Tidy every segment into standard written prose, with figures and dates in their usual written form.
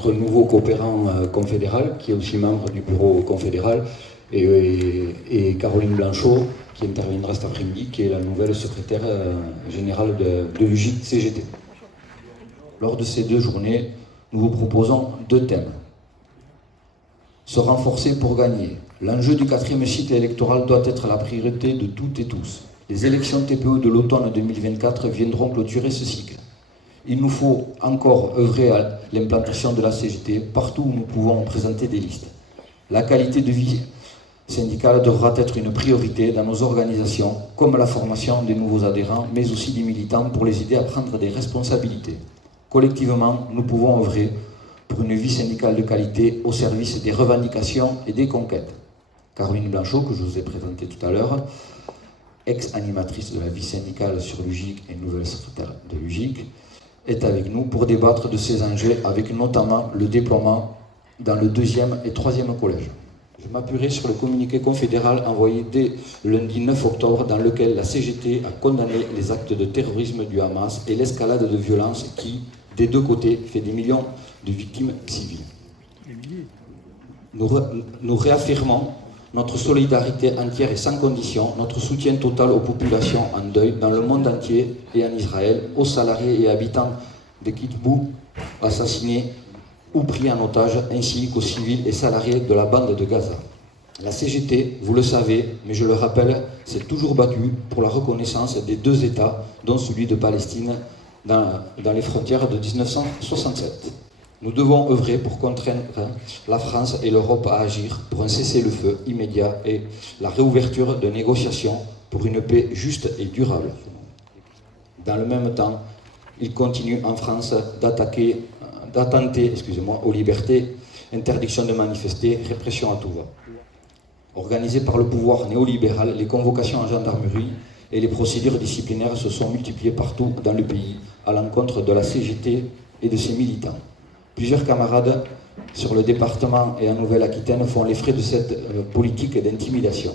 notre nouveau coopérant confédéral, qui est aussi membre du bureau confédéral, et Caroline Blanchot, qui interviendra cet après-midi, qui est la nouvelle secrétaire générale de l'UJIC CGT. Lors de ces 2 journées, nous vous proposons 2 thèmes. Se renforcer pour gagner. L'enjeu du 4e cycle électoral doit être la priorité de toutes et tous. Les élections TPE de l'automne 2024 viendront clôturer ce cycle. Il nous faut encore œuvrer à l'implantation de la CGT partout où nous pouvons présenter des listes. La qualité de vie syndicale devra être une priorité dans nos organisations, comme la formation des nouveaux adhérents, mais aussi des militants pour les aider à prendre des responsabilités. Collectivement, nous pouvons œuvrer pour une vie syndicale de qualité au service des revendications et des conquêtes. Caroline Blanchot, que je vous ai présentée tout à l'heure, ex-animatrice de la vie syndicale sur l'UJIC et nouvelle secrétaire de l'UJIC, est avec nous pour débattre de ces enjeux, avec notamment le déploiement dans le 2e et 3e collège. Je m'appuierai sur le communiqué confédéral envoyé dès lundi 9 octobre, dans lequel la CGT a condamné les actes de terrorisme du Hamas et l'escalade de violence qui, des 2 côtés, fait des millions de victimes civiles. Nous réaffirmons notre solidarité entière et sans condition, notre soutien total aux populations en deuil dans le monde entier et en Israël, aux salariés et habitants de Kibbutz assassinés ou pris en otage, ainsi qu'aux civils et salariés de la bande de Gaza. La CGT, vous le savez, mais je le rappelle, s'est toujours battue pour la reconnaissance des 2 États, dont celui de Palestine, dans les frontières de 1967. Nous devons œuvrer pour contraindre la France et l'Europe à agir pour un cessez-le-feu immédiat et la réouverture de négociations pour une paix juste et durable. Dans le même temps, il continue en France d'attenter aux libertés, interdiction de manifester, répression à tout va. Organisées par le pouvoir néolibéral, les convocations en gendarmerie et les procédures disciplinaires se sont multipliées partout dans le pays à l'encontre de la CGT et de ses militants. Plusieurs camarades sur le département et en Nouvelle-Aquitaine font les frais de cette politique d'intimidation.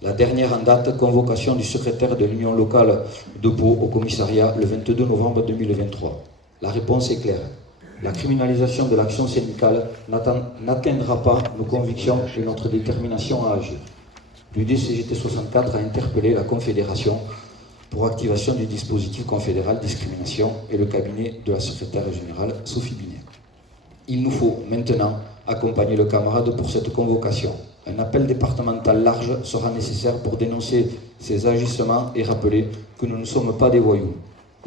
La dernière en date, convocation du secrétaire de l'Union locale de Pau au commissariat le 22 novembre 2023. La réponse est claire. La criminalisation de l'action syndicale n'atteindra pas nos convictions et notre détermination à agir. L'UDCGT 64 a interpellé la Confédération pour activation du dispositif confédéral discrimination et le cabinet de la secrétaire générale Sophie Binet. Il nous faut maintenant accompagner le camarade pour cette convocation. Un appel départemental large sera nécessaire pour dénoncer ces agissements et rappeler que nous ne sommes pas des voyous.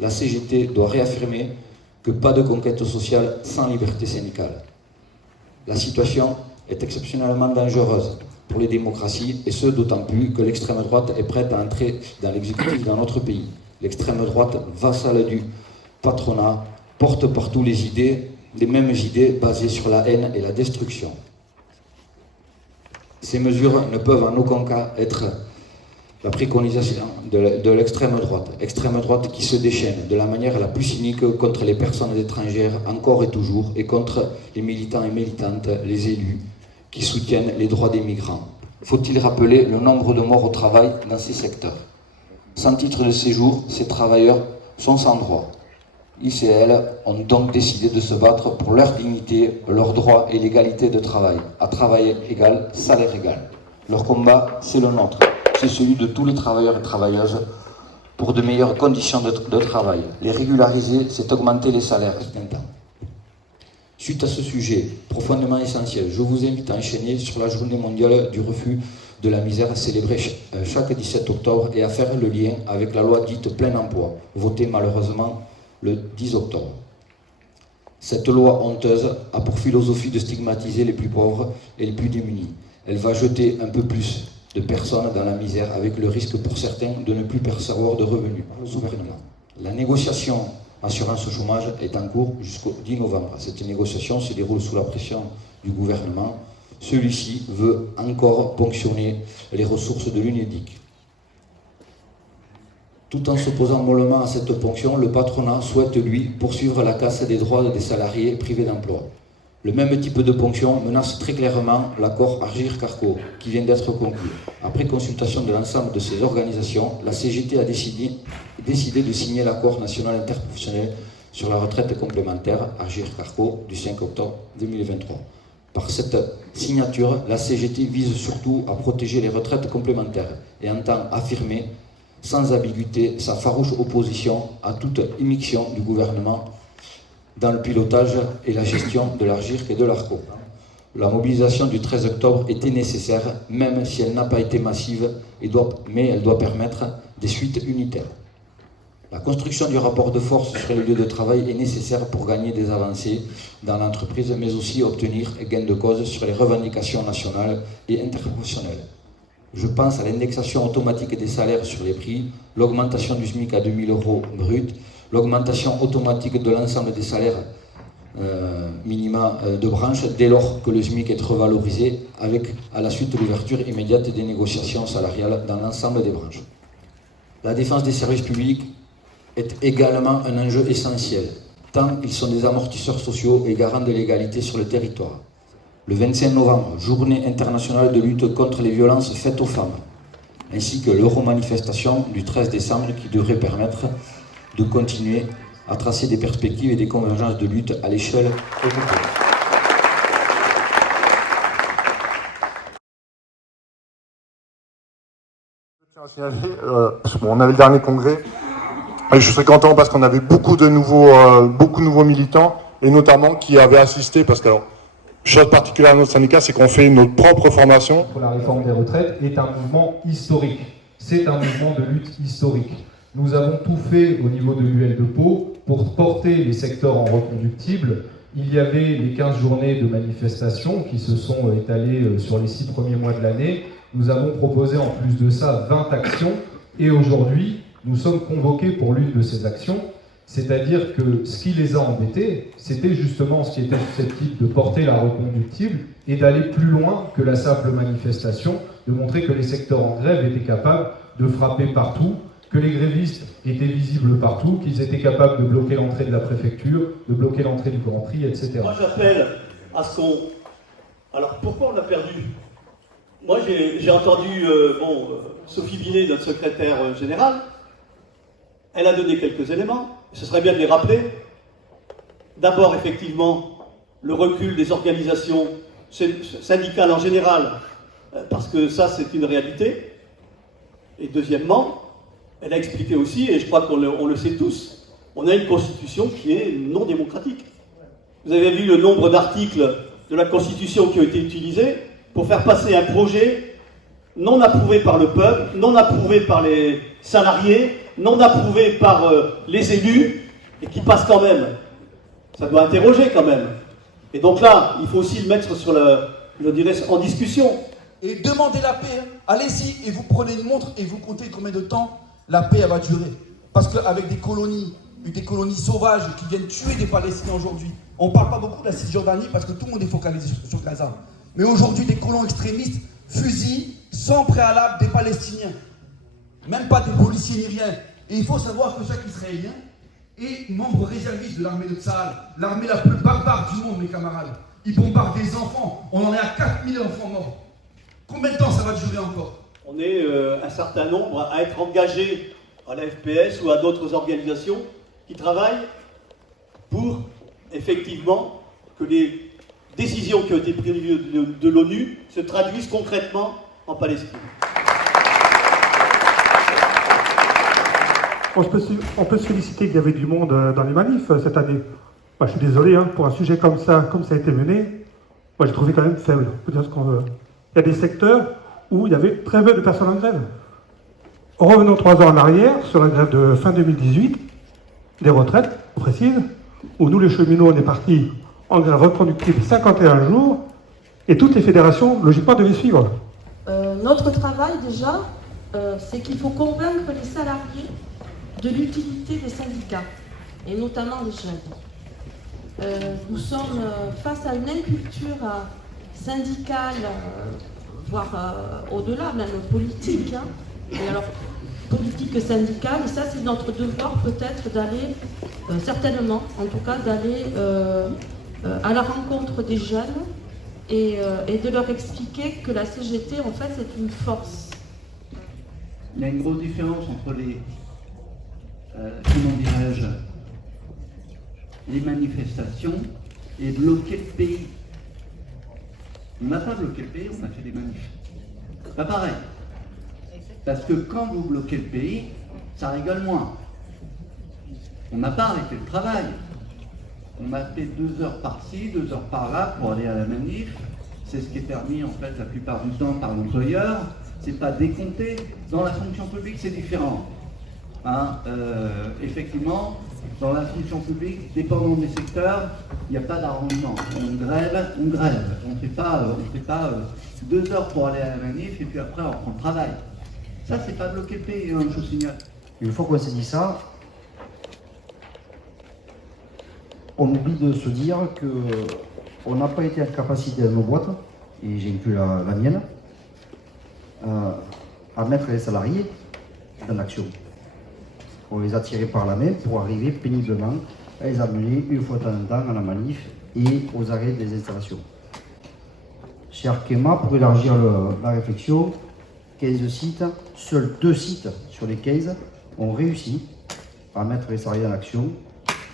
La CGT doit réaffirmer que pas de conquête sociale sans liberté syndicale. La situation est exceptionnellement dangereuse pour les démocraties, et ce d'autant plus que l'extrême droite est prête à entrer dans l'exécutif dans notre pays. L'extrême droite, vassale du patronat, porte partout les mêmes idées basées sur la haine et la destruction. Ces mesures ne peuvent en aucun cas être la préconisation de l'extrême droite qui se déchaîne de la manière la plus cynique contre les personnes étrangères encore et toujours, et contre les militants et militantes, les élus, qui soutiennent les droits des migrants. Faut-il rappeler le nombre de morts au travail dans ces secteurs? Sans titre de séjour, ces travailleurs sont sans droit. Ils et elles ont donc décidé de se battre pour leur dignité, leurs droits et l'égalité de travail. À travail égal, salaire égal. Leur combat, c'est le nôtre. C'est celui de tous les travailleurs et travailleuses pour de meilleures conditions de travail. Les régulariser, c'est augmenter les salaires. Suite à ce sujet profondément essentiel, je vous invite à enchaîner sur la journée mondiale du refus de la misère célébrée chaque 17 octobre et à faire le lien avec la loi dite plein emploi, votée malheureusement le 10 octobre. Cette loi honteuse a pour philosophie de stigmatiser les plus pauvres et les plus démunis. Elle va jeter un peu plus de personnes dans la misère avec le risque pour certains de ne plus percevoir de revenus par le gouvernement. La négociation assurance chômage est en cours jusqu'au 10 novembre. Cette négociation se déroule sous la pression du gouvernement. Celui-ci veut encore ponctionner les ressources de l'UNEDIC. Tout en s'opposant mollement à cette ponction, le patronat souhaite, lui, poursuivre la casse des droits des salariés privés d'emploi. Le même type de ponction menace très clairement l'accord Argir-Carco, qui vient d'être conclu. Après consultation de l'ensemble de ces organisations, la CGT a décidé de signer l'accord national interprofessionnel sur la retraite complémentaire Agirc-Arrco du 5 octobre 2023. Par cette signature, la CGT vise surtout à protéger les retraites complémentaires et entend affirmer sans ambiguïté sa farouche opposition à toute immixtion du gouvernement dans le pilotage et la gestion de l'Agirc et de l'Arrco. La mobilisation du 13 octobre était nécessaire, même si elle n'a pas été massive, mais elle doit permettre des suites unitaires. La construction du rapport de force sur les lieux de travail est nécessaire pour gagner des avancées dans l'entreprise, mais aussi obtenir gain de cause sur les revendications nationales et interprofessionnelles. Je pense à l'indexation automatique des salaires sur les prix, l'augmentation du SMIC à 2 000 € brut, l'augmentation automatique de l'ensemble des salaires minima de branche dès lors que le SMIC est revalorisé, avec à la suite l'ouverture immédiate des négociations salariales dans l'ensemble des branches. La défense des services publics est également un enjeu essentiel, tant ils sont des amortisseurs sociaux et garants de l'égalité sur le territoire. Le 25 novembre, journée internationale de lutte contre les violences faites aux femmes, ainsi que l'Euro-manifestation du 13 décembre qui devrait permettre de continuer à tracer des perspectives et des convergences de lutte à l'échelle européenne. Je tiens à signaler, on avait le dernier congrès, et je suis très content parce qu'on avait beaucoup de nouveaux militants, et notamment qui avaient assisté, parce que, chose particulière à notre syndicat, c'est qu'on fait notre propre formation. Pour la réforme des retraites est un mouvement historique. C'est un mouvement de lutte historique. Nous avons tout fait au niveau de l'UL de Pau pour porter les secteurs en reconductible. Il y avait les 15 journées de manifestation qui se sont étalées sur les 6 premiers mois de l'année. Nous avons proposé en plus de ça 20 actions et aujourd'hui, nous sommes convoqués pour l'une de ces actions. C'est-à-dire que ce qui les a embêtés, c'était justement ce qui était susceptible de porter la reconductible et d'aller plus loin que la simple manifestation, de montrer que les secteurs en grève étaient capables de frapper partout, que les grévistes étaient visibles partout, qu'ils étaient capables de bloquer l'entrée de la préfecture, de bloquer l'entrée du Grand Prix, etc. Moi j'appelle à ce qu'on... Alors pourquoi on a perdu? Moi j'ai entendu Sophie Binet, notre secrétaire générale, elle a donné quelques éléments, ce serait bien de les rappeler. D'abord effectivement le recul des organisations syndicales en général, parce que ça c'est une réalité. Et deuxièmement, elle a expliqué aussi, et je crois qu'on le sait tous, on a une constitution qui est non démocratique. Vous avez vu le nombre d'articles de la constitution qui ont été utilisés pour faire passer un projet non approuvé par le peuple, non approuvé par les salariés, non approuvé par les élus, et qui passe quand même. Ça doit interroger quand même. Et donc là, il faut aussi le mettre sur en discussion. Et demandez la paix, hein. Allez-y et vous prenez une montre et vous comptez combien de temps la paix elle va durer. Parce qu'avec des colonies sauvages qui viennent tuer des Palestiniens aujourd'hui, on ne parle pas beaucoup de la Cisjordanie parce que tout le monde est focalisé sur Gaza. Mais aujourd'hui, des colons extrémistes fusillent sans préalable des Palestiniens. Même pas des policiers ni rien. Et il faut savoir que chaque Israélien est membre réserviste de l'armée de Tsahal, l'armée la plus barbare du monde, mes camarades. Ils bombardent des enfants. On en est à 4000 enfants morts. Combien de temps ça va durer encore? On est un certain nombre à être engagés à la FPS ou à d'autres organisations qui travaillent pour, effectivement, que les décisions qui ont été prises de l'ONU se traduisent concrètement en Palestine. On peut se féliciter qu'il y avait du monde dans les manifs cette année. Moi, je suis désolé, hein, pour un sujet comme ça a été mené, moi j'ai trouvé quand même faible. On peut dire ce qu'on veut. Il y a des secteurs où il y avait très peu de personnes en grève. Revenons 3 ans en arrière, sur la grève de fin 2018, des retraites, on précise, où nous les cheminots, on est partis en grève reconductible 51 jours, et toutes les fédérations, logiquement, devaient suivre. Notre travail, déjà, c'est qu'il faut convaincre les salariés de l'utilité des syndicats, et notamment les jeunes. Nous sommes face à une inculture syndicale, voire au-delà, même politique, hein. Et alors, politique syndicale, et ça c'est notre devoir peut-être d'aller, certainement en tout cas, d'aller à la rencontre des jeunes et de leur expliquer que la CGT en fait c'est une force. Il y a une grosse différence entre les, comment dirais-je, les manifestations et bloquer le pays. On n'a pas bloqué le pays, on a fait des manifs. Pas pareil. Parce que quand vous bloquez le pays, ça rigole moins. On n'a pas arrêté le travail. On a fait 2 heures par-ci, 2 heures par-là pour aller à la manif. C'est ce qui est permis en fait la plupart du temps par l'employeur. C'est pas décompté. Dans la fonction publique, c'est différent. Hein, effectivement, dans la fonction publique, dépendant des secteurs, il n'y a pas d'arrangement. On grève, on grève. On fait pas 2 heures pour aller à la manif et puis après on reprend le travail. Ça, c'est pas bloquer le pays, hein, je vous signale. Une fois qu'on s'est dit ça, on oublie de se dire qu'on n'a pas été en capacité dans nos boîtes, et j'ai inclus la mienne, à mettre les salariés dans l'action. On les a tirés par la main pour arriver péniblement à les amener une fois de temps en temps à la manif et aux arrêts des installations. Chez Arkema, pour élargir la réflexion, 15 sites, seuls 2 sites sur les 15 ont réussi à mettre les salariés en action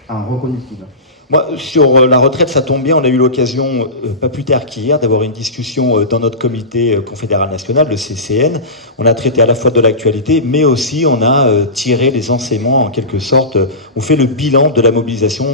en reconductible. Moi, sur la retraite, ça tombe bien, on a eu l'occasion, pas plus tard qu'hier, d'avoir une discussion dans notre comité confédéral national, le CCN. On a traité à la fois de l'actualité, mais aussi on a tiré les enseignements, en quelque sorte, on fait le bilan de la mobilisation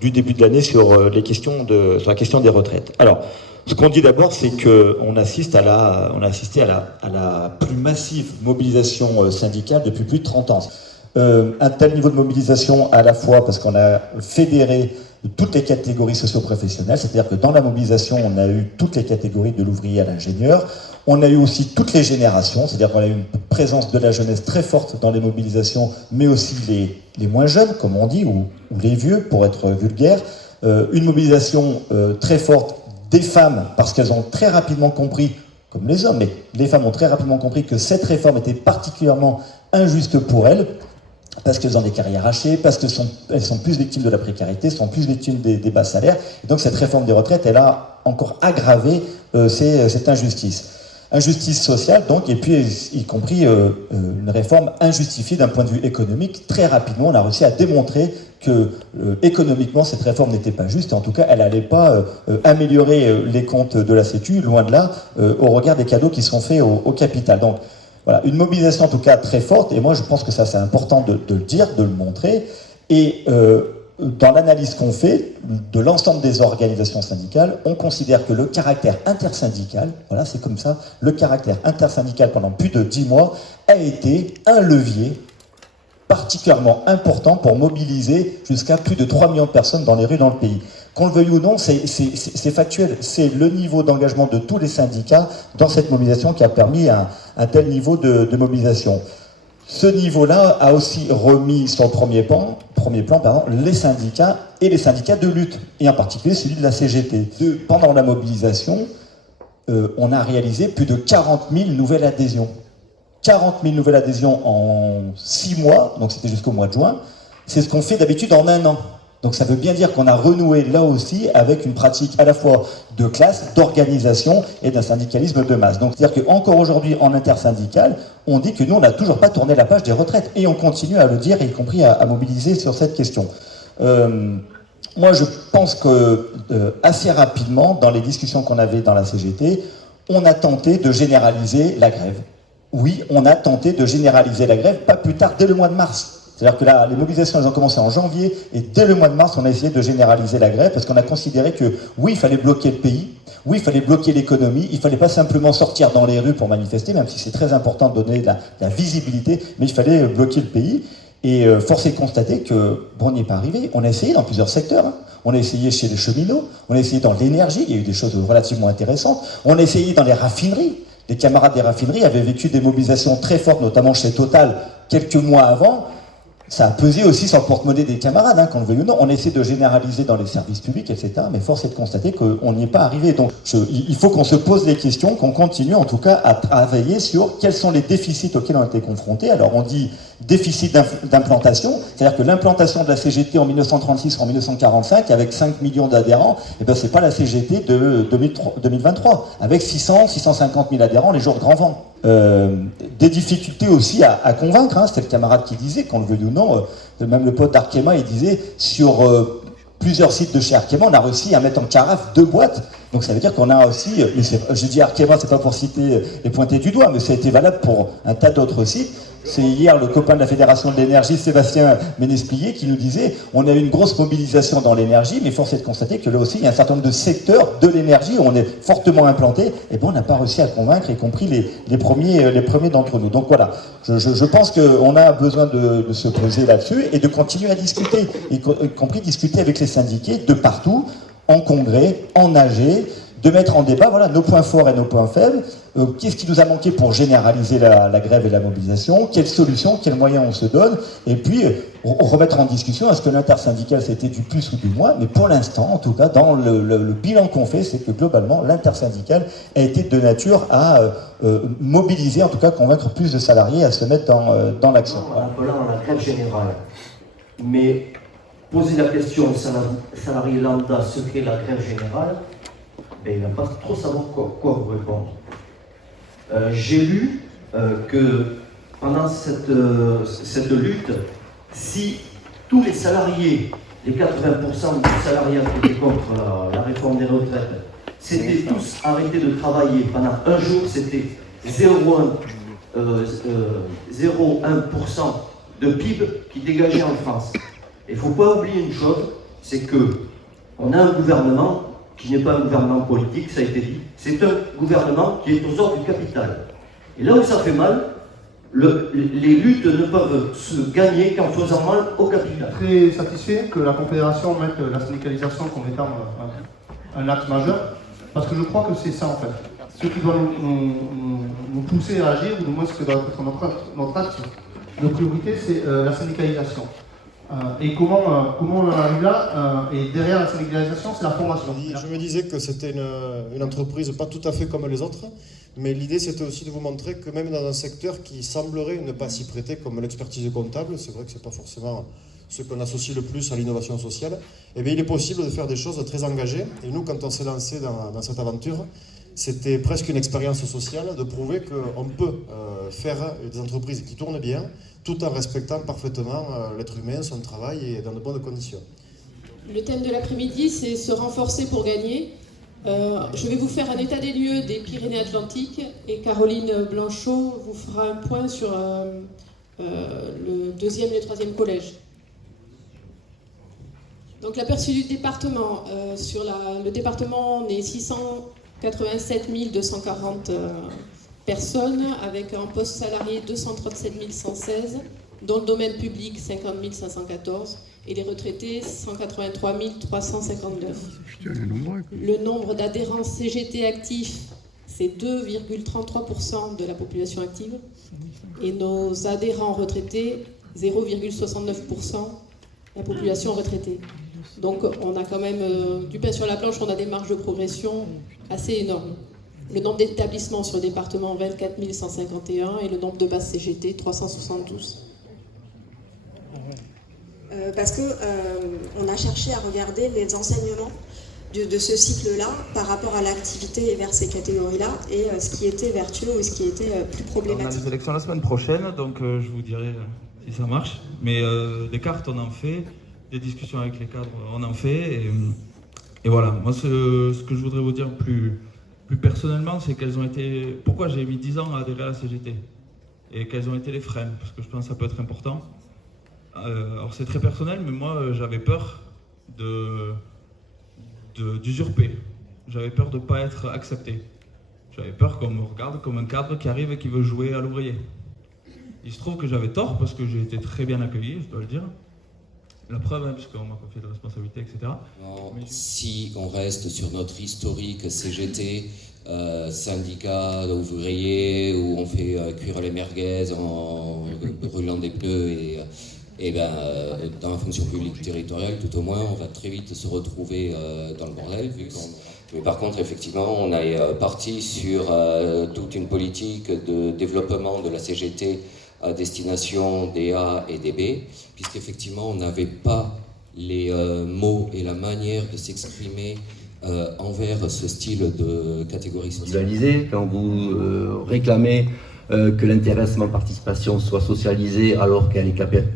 du début de l'année sur la question des retraites. Alors, ce qu'on dit d'abord, c'est qu'on assiste à la plus massive mobilisation syndicale depuis plus de 30 ans. Un tel niveau de mobilisation à la fois parce qu'on a fédéré toutes les catégories socio-professionnelles, c'est-à-dire que dans la mobilisation, on a eu toutes les catégories de l'ouvrier à l'ingénieur, on a eu aussi toutes les générations, c'est-à-dire qu'on a eu une présence de la jeunesse très forte dans les mobilisations, mais aussi les moins jeunes, comme on dit, ou les vieux, pour être vulgaire, une mobilisation très forte des femmes, parce qu'elles ont très rapidement compris, comme les hommes, mais les femmes ont très rapidement compris que cette réforme était particulièrement injuste pour elles, parce qu'elles ont des carrières hachées, parce qu'elles sont plus victimes de la précarité, sont plus victimes des bas salaires. Et donc cette réforme des retraites, elle a encore aggravé cette injustice. Injustice sociale, donc, et puis y compris une réforme injustifiée d'un point de vue économique. Très rapidement, on a réussi à démontrer que économiquement, cette réforme n'était pas juste, et en tout cas, elle n'allait pas améliorer les comptes de la Sécu, loin de là, au regard des cadeaux qui sont faits au capital. Donc, voilà, une mobilisation en tout cas très forte, et moi je pense que ça c'est important de le dire, de le montrer, et dans l'analyse qu'on fait de l'ensemble des organisations syndicales, on considère que le caractère intersyndical, voilà c'est comme ça, le caractère intersyndical pendant plus de 10 mois a été un levier particulièrement important pour mobiliser jusqu'à plus de 3 millions de personnes dans les rues dans le pays. Qu'on le veuille ou non, c'est factuel. C'est le niveau d'engagement de tous les syndicats dans cette mobilisation qui a permis un tel niveau de mobilisation. Ce niveau-là a aussi remis sur le premier plan les syndicats et les syndicats de lutte, et en particulier celui de la CGT. Pendant la mobilisation, on a réalisé plus de 40 000 nouvelles adhésions. 40 000 nouvelles adhésions en 6 mois, donc c'était jusqu'au mois de juin. C'est ce qu'on fait d'habitude en 1 an. Donc ça veut bien dire qu'on a renoué là aussi avec une pratique à la fois de classe, d'organisation et d'un syndicalisme de masse. Donc c'est-à-dire qu'encore aujourd'hui en intersyndical, on dit que nous on n'a toujours pas tourné la page des retraites et on continue à le dire, y compris à mobiliser sur cette question. Moi je pense que assez rapidement, dans les discussions qu'on avait dans la CGT, on a tenté de généraliser la grève. Oui, on a tenté de généraliser la grève, pas plus tard, dès le mois de mars. C'est-à-dire que là, les mobilisations, elles ont commencé en janvier, et dès le mois de mars, on a essayé de généraliser la grève, parce qu'on a considéré que, oui, il fallait bloquer le pays, oui, il fallait bloquer l'économie, il ne fallait pas simplement sortir dans les rues pour manifester, même si c'est très important de donner de la visibilité, mais il fallait bloquer le pays. Et force est de constater que, bon, on n'y est pas arrivé. On a essayé dans plusieurs secteurs, hein. On a essayé chez les cheminots, on a essayé dans l'énergie, il y a eu des choses relativement intéressantes, on a essayé dans les raffineries. Les camarades des raffineries avaient vécu des mobilisations très fortes, notamment chez Total, quelques mois avant. Ça a pesé aussi sur le porte-monnaie des camarades, hein, qu'on le veuille ou non. On essaie de généraliser dans les services publics, etc. Mais force est de constater qu'on n'y est pas arrivé. Donc il faut qu'on se pose des questions, qu'on continue en tout cas à travailler sur quels sont les déficits auxquels on a été confrontés. Alors on dit déficit d'implantation, c'est-à-dire que l'implantation de la CGT en 1936 ou en 1945, avec 5 millions d'adhérents, eh ben c'est pas la CGT de 2023, avec 650 000 adhérents les jours de grand vent. Des difficultés aussi à convaincre, hein, c'était le camarade qui disait, qu'on le veuille ou non, même le pote d'Arkema, il disait, sur plusieurs sites de chez Arkema, on a réussi à mettre en carafe 2 boîtes. Donc ça veut dire qu'on a aussi, mais je dis Arkema, c'est pas pour citer et pointer du doigt, mais ça a été valable pour un tas d'autres sites. C'est hier le copain de la Fédération de l'énergie, Sébastien Ménesplier, qui nous disait on a eu une grosse mobilisation dans l'énergie, mais force est de constater que là aussi, il y a un certain nombre de secteurs de l'énergie où on est fortement implanté, et bon, on n'a pas réussi à convaincre, y compris les premiers d'entre nous. Donc voilà, je pense qu'on a besoin de se poser là-dessus et de continuer à discuter, y compris discuter avec les syndiqués de partout, en congrès, en AG, de mettre en débat voilà, nos points forts et nos points faibles, qu'est-ce qui nous a manqué pour généraliser la grève et la mobilisation, quelles solutions, quels moyens on se donne, et puis remettre en discussion est-ce que l'intersyndical c'était du plus ou du moins, mais pour l'instant, en tout cas, dans le bilan qu'on fait, c'est que globalement, l'intersyndical a été de nature à mobiliser, en tout cas convaincre plus de salariés à se mettre dans l'action. En appelant à la grève générale, mais poser la question au salarié lambda ce qu'est la grève générale, ben, il ne va pas trop savoir quoi vous répondre. J'ai lu que pendant cette lutte, si tous les salariés, les 80% des salariés qui étaient contre la réforme des retraites, s'étaient tous arrêtés de travailler pendant un jour, c'était 0,1% de PIB qui dégageait en France. Il ne faut pas oublier une chose, c'est qu'on a un gouvernement qui n'est pas un gouvernement politique, ça a été dit, c'est un gouvernement qui est aux ordres du capital. Et là où ça fait mal, les luttes ne peuvent se gagner qu'en faisant mal au capital. Très satisfait que la Confédération mette la syndicalisation comme étant un axe majeur, parce que je crois que c'est ça en fait. Ce qui doit nous pousser à agir, ou du moins ce que doit être notre axe de priorité, c'est la syndicalisation. Et comment on en arrive là, et derrière la syndicalisation, c'est la formation. Je me disais que c'était une entreprise pas tout à fait comme les autres, mais l'idée c'était aussi de vous montrer que même dans un secteur qui semblerait ne pas s'y prêter, comme l'expertise comptable, c'est vrai que c'est pas forcément ce qu'on associe le plus à l'innovation sociale, et bien il est possible de faire des choses très engagées. Et nous, quand on s'est lancé dans cette aventure, c'était presque une expérience sociale de prouver qu'on peut faire des entreprises qui tournent bien, tout en respectant parfaitement l'être humain, son travail et dans de bonnes conditions. Le thème de l'après-midi, c'est se renforcer pour gagner. Je vais vous faire un état des lieux des Pyrénées-Atlantiques et Caroline Blanchot vous fera un point sur le 2e et le 3e collège. Donc l'aperçu du département. Sur le département, on est 687 240 personnes, avec un poste salarié 237 116, dont le domaine public 50 514 et les retraités 183 359. Le nombre d'adhérents CGT actifs, c'est 2,33% de la population active, et nos adhérents retraités, 0,69% de la population retraitée. Donc on a quand même du pain sur la planche, on a des marges de progression assez énormes. Le nombre d'établissements sur le département, 24 151, et le nombre de bases CGT, 372. Parce qu'on a cherché à regarder les enseignements de ce cycle-là par rapport à l'activité vers ces catégories-là, et ce qui était vertueux ou ce qui était plus problématique. On a des élections la semaine prochaine, donc je vous dirai si ça marche. Mais des cartes, on en fait. Des discussions avec les cadres, on en fait. Et voilà, moi ce que je voudrais vous dire plus personnellement, c'est quelles ont été... Pourquoi j'ai mis 10 ans à adhérer à la CGT et quels ont été les freins, parce que je pense que ça peut être important. Alors c'est très personnel, mais moi j'avais peur d'usurper. J'avais peur de ne pas être accepté. J'avais peur qu'on me regarde comme un cadre qui arrive et qui veut jouer à l'ouvrier. Il se trouve que j'avais tort, parce que j'ai été très bien accueilli, je dois le dire. La preuve, hein, puisqu'on m'a confié des responsabilités, etc. Non, si on reste sur notre historique CGT, syndicat ouvrier, où on fait cuire les merguez en brûlant des pneus, et dans la fonction publique territoriale, tout au moins, on va très vite se retrouver dans le bordel. Mais par contre, effectivement, on est parti sur toute une politique de développement de la CGT à destination des A et des B, puisqu'effectivement on n'avait pas les mots et la manière de s'exprimer envers ce style de catégorie sociale. Quand vous réclamez que l'intéressement participation soit socialisé alors qu'elle est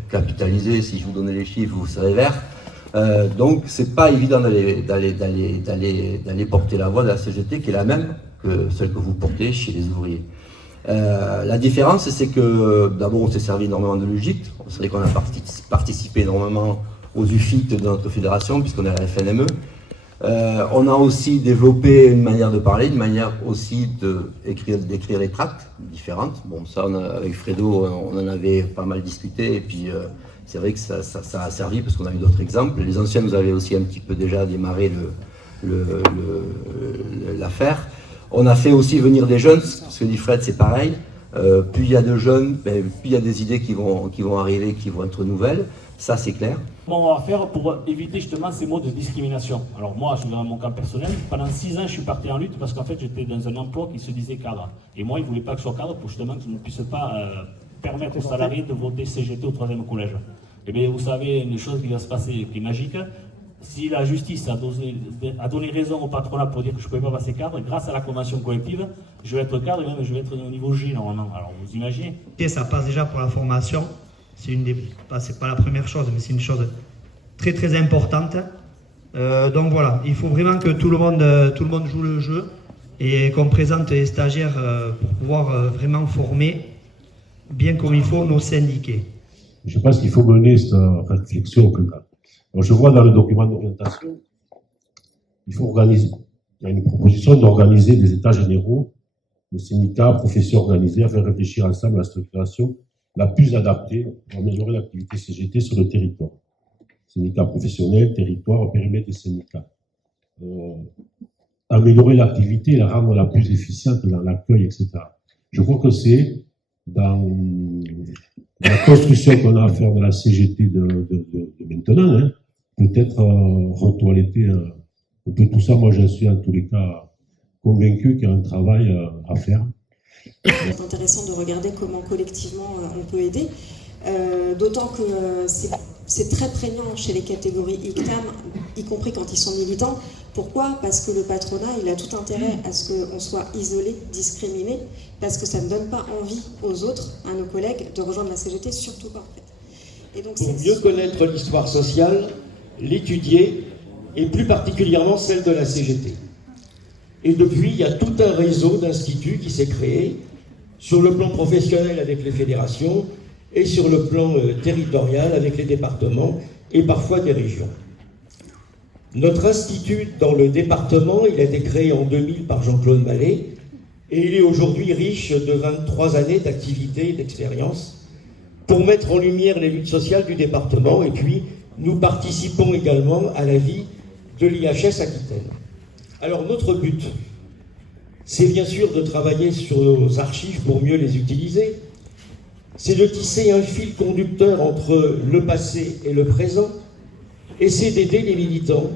capitalisée, si je vous donnais les chiffres, vous serez vert. Donc c'est pas évident d'aller porter la voix de la CGT qui est la même que celle que vous portez chez les ouvriers. La différence, c'est que d'abord on s'est servi énormément de l'UGIT. C'est vrai qu'on a participé énormément aux UFIT de notre fédération puisqu'on est à la FNME. On a aussi développé une manière de parler, une manière aussi d'écrire les tracts différentes. Bon, ça, avec Fredo, on en avait pas mal discuté, et puis c'est vrai que ça a servi parce qu'on a eu d'autres exemples. Les anciens nous avaient aussi un petit peu déjà démarré l'affaire. On a fait aussi venir des jeunes, parce que dit Fred, c'est pareil. Plus il y a de jeunes, plus il y a des idées qui vont arriver, qui vont être nouvelles. Ça, c'est clair. Comment on va faire pour éviter justement ces mots de discrimination? Alors moi, je suis dans mon cas personnel, pendant 6 ans, je suis parti en lutte parce qu'en fait, j'étais dans un emploi qui se disait cadre. Et moi, ils ne voulaient pas que je sois cadre pour justement que je ne puisse pas permettre aux salariés de voter CGT au 3e collège. Et bien, vous savez, une chose qui va se passer, qui est magique, si la justice a donné raison au patronat pour dire que je ne pouvais pas passer cadre, grâce à la convention collective, je vais être cadre et même je vais être au niveau G normalement. Alors vous imaginez? Et ça passe déjà pour la formation. C'est pas la première chose, mais c'est une chose très très importante. Donc voilà, il faut vraiment que tout le monde joue le jeu et qu'on présente les stagiaires pour pouvoir vraiment former bien comme il faut nos syndiqués. Je pense qu'il faut mener cette réflexion plus grave. Alors je vois dans le document d'orientation, il faut organiser. Il y a une proposition d'organiser des états généraux, des syndicats, professeurs organisés, afin de réfléchir ensemble à la structuration la plus adaptée pour améliorer l'activité CGT sur le territoire. Syndicats professionnels, territoire, périmètre des syndicats. Améliorer l'activité et la rendre la plus efficiente dans l'accueil, etc. Je crois que c'est dans la construction qu'on a à faire de la CGT de maintenant, hein, peut-être retoiletter un peu tout ça. Moi, je suis en tous les cas convaincu qu'il y a un travail à faire. C'est intéressant de regarder comment collectivement on peut aider, d'autant que c'est très prégnant chez les catégories ICTAM, y compris quand ils sont militants. Pourquoi? Parce que le patronat, il a tout intérêt à ce qu'on soit isolé, discriminé, parce que ça ne donne pas envie aux autres, à nos collègues, de rejoindre la CGT, surtout pas en fait. Et donc, pour mieux connaître l'histoire sociale, l'étudier, et plus particulièrement celle de la CGT. Et depuis, il y a tout un réseau d'instituts qui s'est créé, sur le plan professionnel avec les fédérations, et sur le plan territorial avec les départements, et parfois des régions. Notre institut dans le département, il a été créé en 2000 par Jean-Claude Mallet, et il est aujourd'hui riche de 23 années d'activité et d'expérience pour mettre en lumière les luttes sociales du département, et puis nous participons également à la vie de l'IHS Aquitaine. Alors notre but, c'est bien sûr de travailler sur nos archives pour mieux les utiliser, c'est de tisser un fil conducteur entre le passé et le présent, et c'est d'aider les militants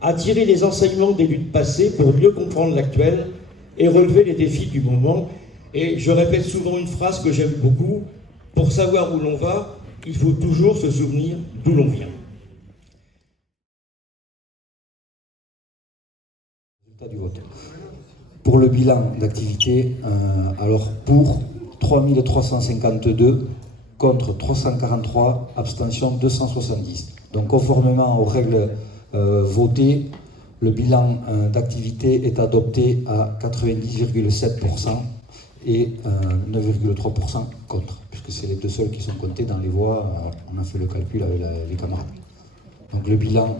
à tirer les enseignements des luttes passées pour mieux comprendre l'actuel et relever les défis du moment. Et je répète souvent une phrase que j'aime beaucoup, pour savoir où l'on va, il faut toujours se souvenir d'où l'on vient. Du vote. Pour le bilan d'activité, alors pour 3352, contre 343, abstention 270. Donc conformément aux règles votées, le bilan d'activité est adopté à 90,7% et 9,3% contre, puisque c'est les deux seuls qui sont comptés dans les voix. On a fait le calcul avec les camarades. Donc le bilan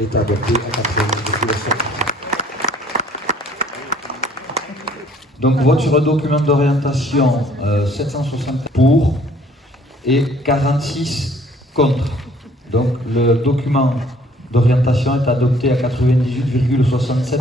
est adopté à 90,7%. Donc vote sur le document d'orientation 760 pour et 46 contre. Donc le document d'orientation est adopté à 98,67%.